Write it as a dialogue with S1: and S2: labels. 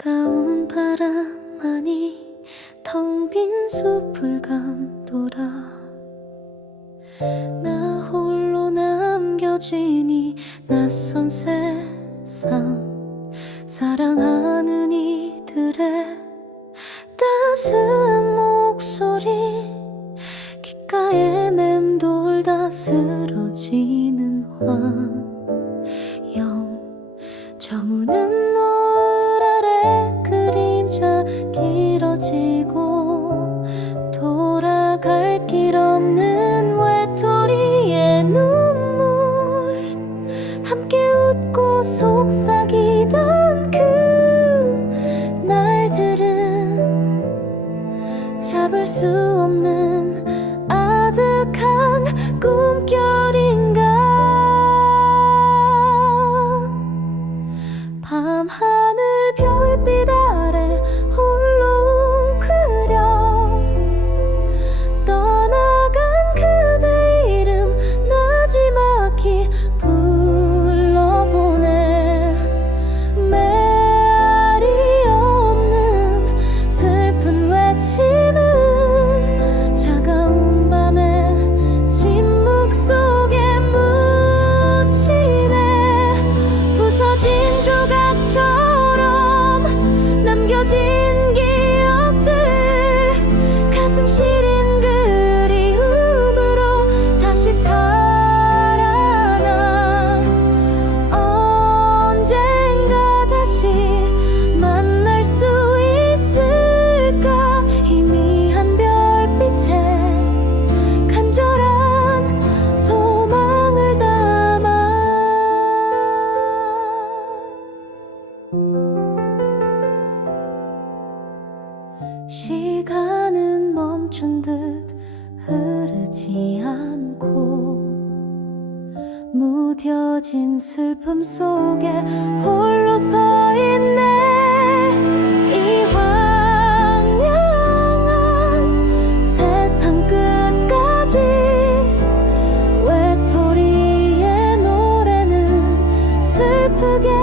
S1: 차가운 바람만이 텅 빈 숲을 감돌아. 나 홀로 남겨진 이 낯선 세상 사랑하는 이들의 따스한 목소리 귓가에 맴돌다 쓰러지는 화영 저무는 노 길 없는 외톨이의 눈물. 함께 웃고 속삭이던 그 날들은 잡을 수 없는 아득한 꿈결 시간은 멈춘 듯 흐르지 않고 무뎌진 슬픔 속에 홀로 서 있네. 이 황량한 세상 끝까지 외톨이의 노래는 슬프게